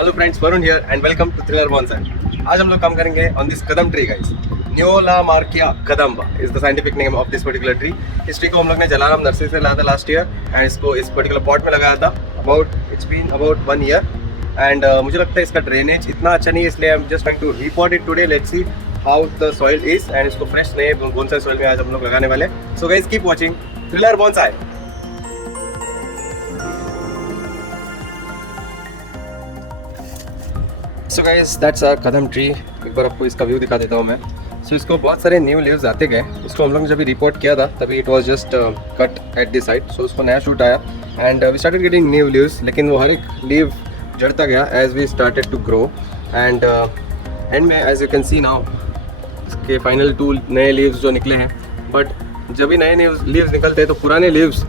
Hello friends, Varun here and welcome to Thriller Bonsai. आज हम लोग काम करेंगे on this kadam tree guys. Neolamarckia cadamba is the scientific name of this particular tree. इस tree को हम लोग ने जलाराम नर्सरी से लाया था लास्ट ईयर एंड इसको इस पर्टिकुलर पॉट में लगाया था। It's been about 1 year and मुझे लगता है इसका ड्रेनेज इतना अच्छा नहीं है, इसलिए I am just trying to repot it today. Let's see how the soil is and इसको फ्रेश नए बोनसाई सॉइल में आज हम लोग लगाने वाले। So guys keep watching Thriller Bonsai. So guys that's our kadam tree. एक बार आपको इसका व्यू दिखा देता हूँ मैं। सो इसको बहुत सारे न्यू लीव्स आते गए। इसको हम लोग ने जब रिपोर्ट किया था तभी it was just cut at this side. So उसको नया शूट आया and we started getting new leaves, लेकिन वो हर एक लीव जड़ता गया as we started to grow and end में as you can see now इसके फाइनल 2 नए लीव्स जो निकले हैं। बट जब भी नए लीव्स निकलते हैं तो पुराने leaves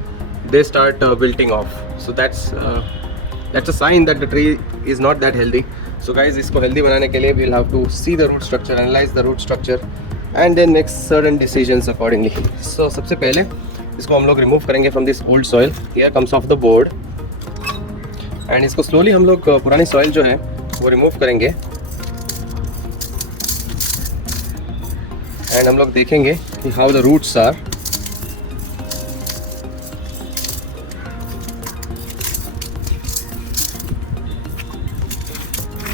they start wilting off. So that's a sign that the tree is not that healthy. So guys इसको हेल्दी बनाने के लिए we'll have to see the root structure, analyse the root structure and then make certain decisions accordingly. So सबसे पहले इसको हम लोग remove करेंगे from this old soil. Here comes off the board and इसको स्लोली हम लोग पुरानी सॉइल जो है वो रिमूव करेंगे एंड हम लोग देखेंगे कि how the roots are.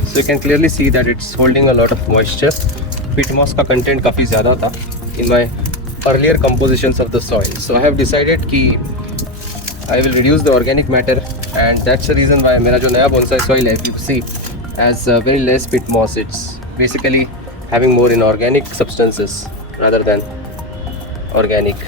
So you can clearly see that it's holding a lot of moisture. Peat moss का content काफ़ी ज़्यादा था in my earlier compositions of the soil. So I have decided कि I will reduce the organic matter and that's the reason why मेरा जो नया bonsai soil है, if you see, has very less peat moss. It's basically having more inorganic substances rather than organic.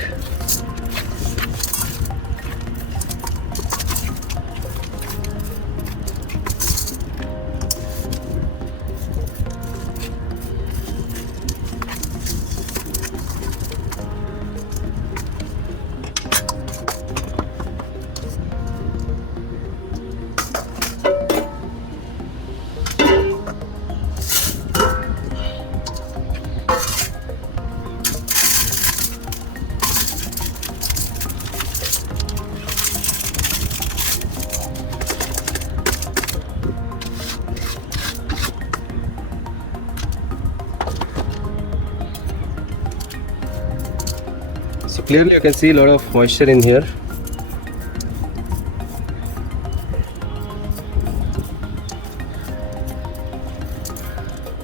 So clearly you can see a lot of moisture in here.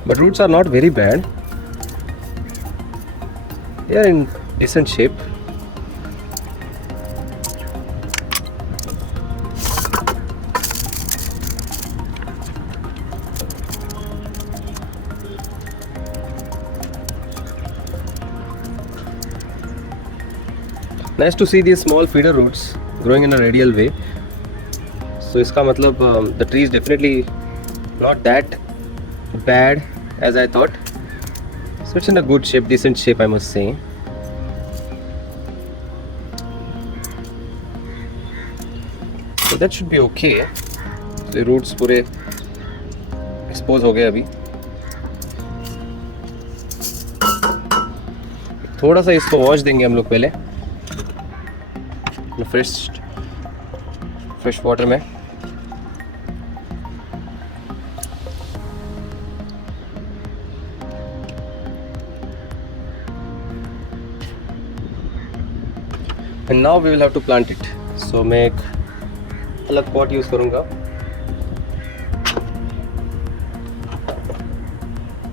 But roots are not very bad. They are in decent shape. Nice to see these small feeder roots growing in a radial way. So इसका मतलब the tree is definitely not that bad as I thought. So it's in a good shape, decent shape I must say. So that should be okay. The roots पूरे expose हो गए अभी। थोड़ा सा इसको वॉश देंगे हम लोग पहले फ्रेश वाटर में। And now we will have to plant it. So मैं एक अलग पॉट यूज करूंगा।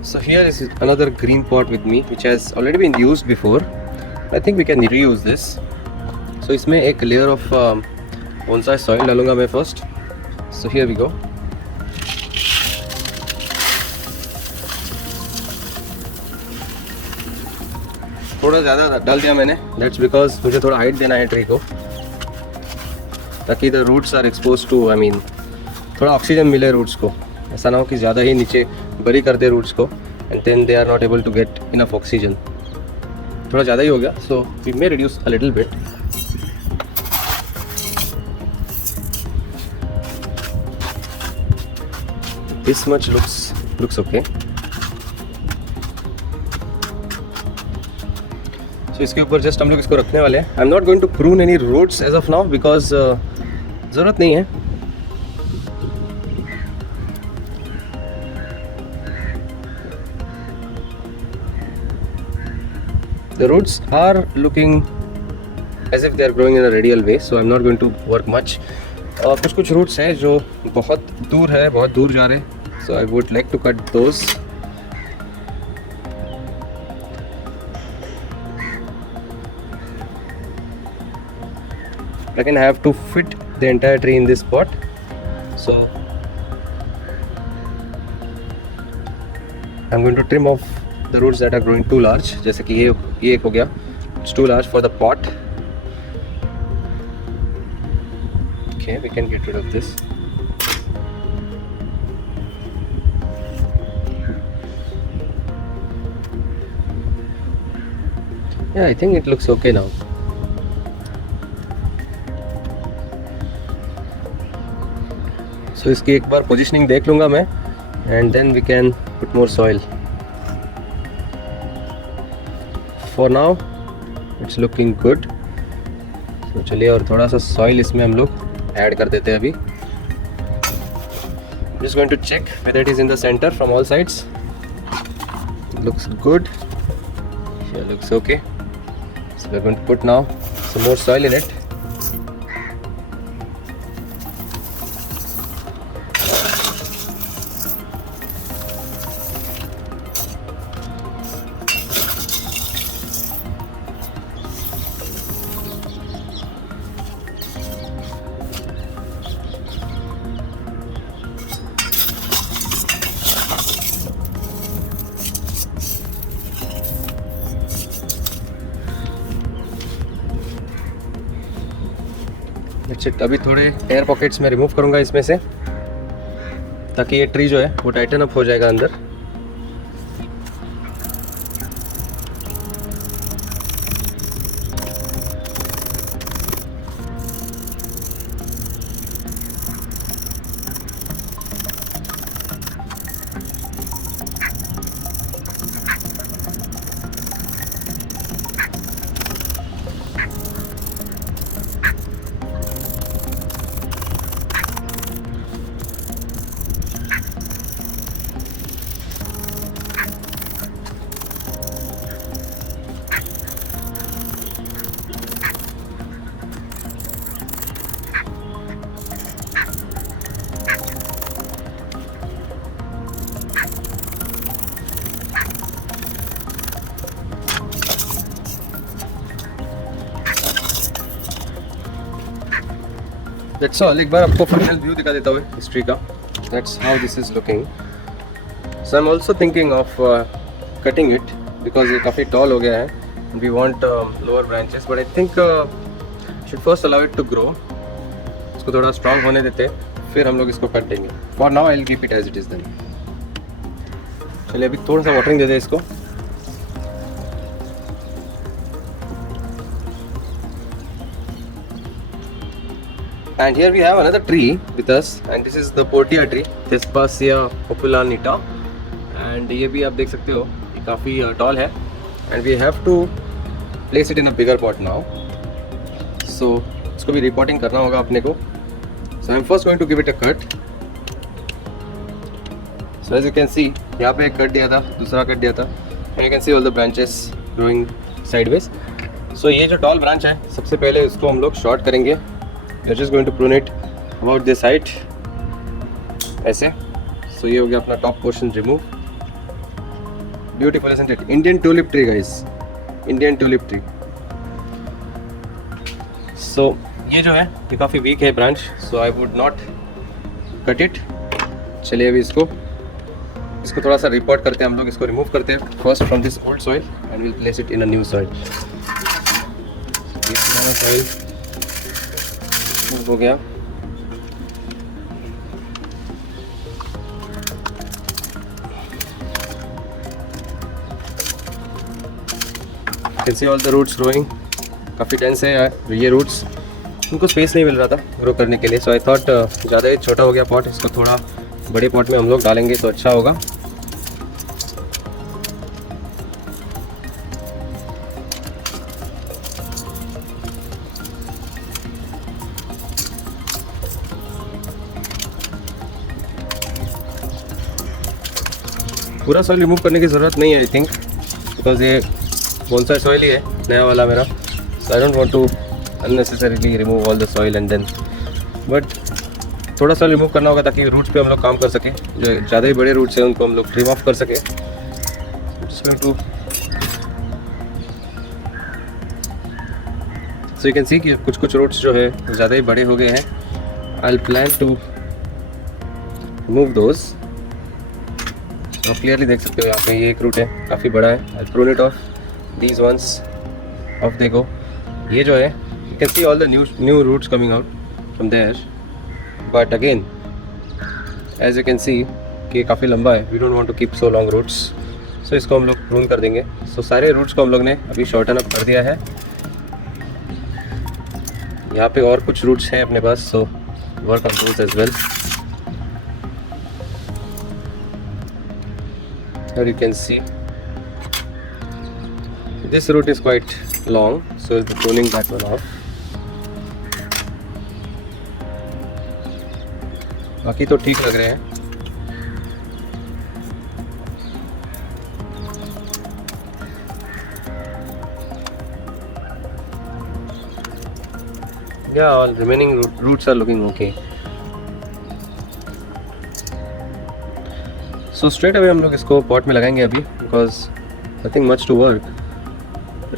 So here is another green pot with me which has already been used before. I think we can reuse this. So इसमें एक layer of bonsai soil डालूंगा मैं first. So here we go. थोड़ा ज़्यादा डाल दिया मैंने, दैट्स बिकॉज मुझे थोड़ा हाइट देना है ट्री को ताकि the roots are expose to थोड़ा ऑक्सीजन मिले रूट्स को। ऐसा ना हो कि ज़्यादा ही नीचे बरी कर दे रूट्स को and then they are not able to get enough oxygen. थोड़ा ज़्यादा ही हो गया, so we may reduce a little bit. This much looks okay. So इसके ऊपर जस्ट हम लोग इसको रखने वाले हैं। I am not going to prune any roots as of now because ज़रूरत नहीं है। The roots are looking as if they are growing in a radial way, so I'm not going to work much. कुछ roots हैं जो बहुत दूर है, बहुत दूर जा रहे हैं, so I would like to cut those. Again, I have to fit the entire tree in this pot, so I'm going to trim off the roots that are growing too large. जैसे कि ये एक हो गया, it's too large for the pot. Okay, we can get rid of this. Yeah, I think it looks okay now. So इसकी एक बार पोजीशनिंग देख लूँगा मैं, and then we can put more soil. For now, it's looking good. So चलिए और थोड़ा सा soil इसमें हम लोग ऐड कर देते हैं अभी. Just going to check whether it is in the center from all sides. Looks good. Yeah, looks okay. So we're going to put now some more soil in it. अभी थोड़े एयर पॉकेट्स में रिमूव करूंगा इसमें से, ताकि ये ट्री जो है वो टाइटन अप हो जाएगा अंदर. That's all. एक बार आपको फाइनल व्यू दिखा देता हूँ इस ट्री का. That's how this is looking. So I'm also thinking of cutting it because ये काफ़ी tall हो गया है. We want lower branches, but I think should first allow it to grow. इसको थोड़ा strong होने देते, फिर हम लोग इसको कट देंगे. For now I'll keep it as it is then. चलिए अभी थोड़ा सा वाटरिंग दे दे इसको. And here we have another tree with us, and this is the Portia tree, Thespasia populanita, and ये भी आप देख सकते हो ये काफ़ी tall है, and we have to place it in a bigger pot now. So इसको भी repotting करना होगा अपने को. So I'm first going to give it a cut. So as you can see, यहाँ पे एक कट दिया था, दूसरा कट दिया था, and you can see all the branches growing sideways. So ये जो tall branch है, सबसे पहले इसको हम लोग short करेंगे. We're just going to prune it about this height, ऐसे. So ये हो गया अपना top portion remove. Beautiful, isn't it? Indian tulip tree, guys. Indian tulip tree. So ये जो है ये काफ़ी weak है branch, so I would not cut it. चलिए अभी इसको थोड़ा सा repot करते हैं हम लोग, इसको remove करते हैं first from this old soil and we'll place it in a new soil. ये पुराना soil हो गया. You can see all the roots growing. काफ़ी डेंस है यार ये roots. इनको स्पेस नहीं मिल रहा था ग्रो करने के लिए, so I thought ज़्यादा ही छोटा हो गया पॉट, इसको थोड़ा बड़े पॉट में हम लोग डालेंगे तो अच्छा होगा. पूरा सॉइल रिमूव करने की ज़रूरत नहीं है आई थिंक, बिकॉज ये बोनसाई सॉइल ही है नया वाला मेरा, so I don't want to unnecessarily remove all the soil and then, but थोड़ा सा रिमूव करना होगा ताकि रूट्स पे हम लोग काम कर सकें। जो ज़्यादा ही बड़े रूट्स हैं उनको हम लोग ट्रिम ऑफ कर सकें। To so you can see कि कुछ कुछ रूट्स जो है ज़्यादा ही बड़े हो गए हैं। I will plan to remove those. आप क्लियरली देख सकते हो यहाँ पे ये एक रूट है, काफ़ी बड़ा है। I prune it off these ones off देखो, ये जो है you can see all the new roots coming out from there, but again as you can see कि ये काफ़ी लंबा है। We don't want to keep so long roots, so इसको हम लोग प्रून कर देंगे। सो सारे रूट्स को हम लोग ने अभी शॉर्टन अप कर दिया है। यहाँ पे और कुछ रूट्स हैं अपने पास, so work on those as well. Here you can see this route is quite long, so we'll be pruning that one off. बाकी तो ठीक लग रहे हैं। Yeah, all remaining routes are looking okay. So straight away हम लोग इसको pot में लगाएंगे अभी, because nothing much to work.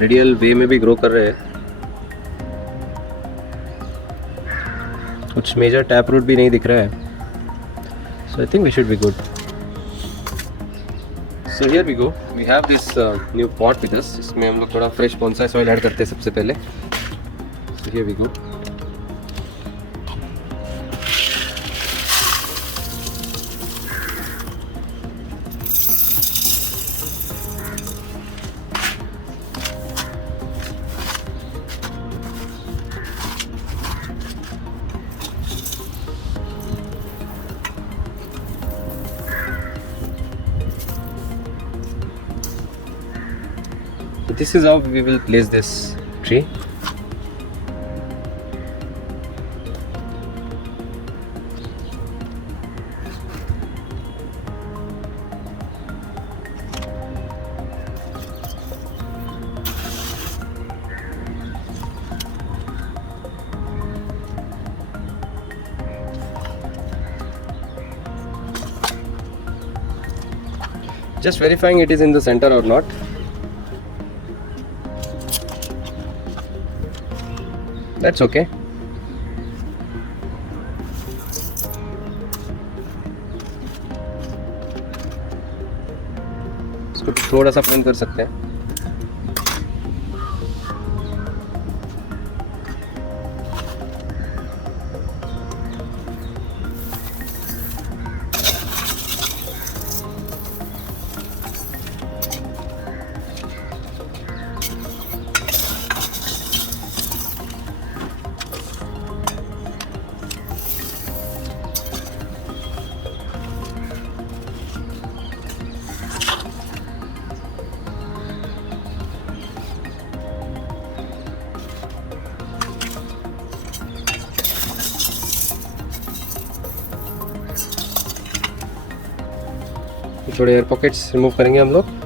Radial way में भी ग्रो कर रहे हैं, कुछ मेजर टैप रूट भी नहीं दिख रहा है, so I think we should be good. So here we go, we have this new pot with us. इसमें हम लोग थोड़ा फ्रेश बोनसाई सॉइल ऐड करते हैं सबसे पहले। So here we go. This is how we will place this tree. Just verifying it is in the center or not. That's okay. इसको थोड़ा सा प्रून कर सकते हैं। थोड़े एयर पॉकेट्स रिमूव करेंगे हम लोग।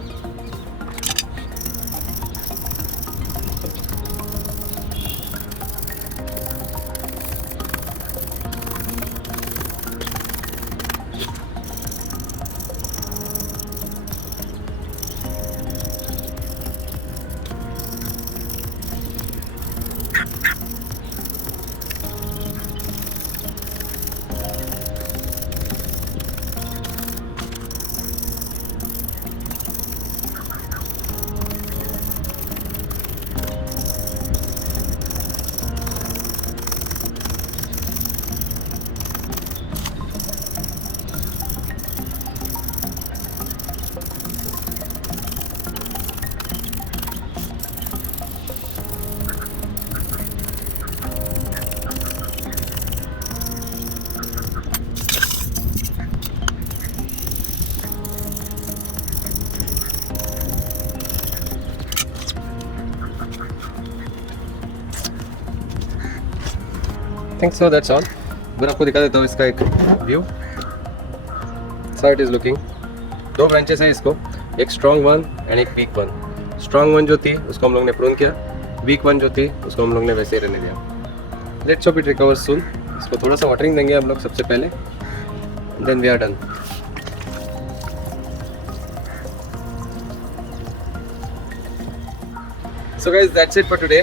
Think so that's all. मैं आपको दिखा देता हूँ इसका एक view. So it is looking. दो ब्रांचेस है इसको, एक स्ट्रॉन्ग वन एंड एक वीक वन। स्ट्रॉन्ग वन जो थी उसको हम लोग ने प्रून किया, वीक वन जो थी उसको हम लोग ने वैसे ही रहने दिया। Let's hope it recover soon. इसको थोड़ा सा वाटरिंग देंगे हम लोग सबसे पहले, then we are done. So guys, that's it for today,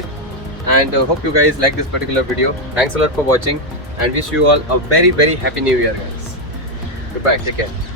and hope you guys like this particular video. Thanks a lot for watching and wish you all a very happy new year guys. Goodbye, take care.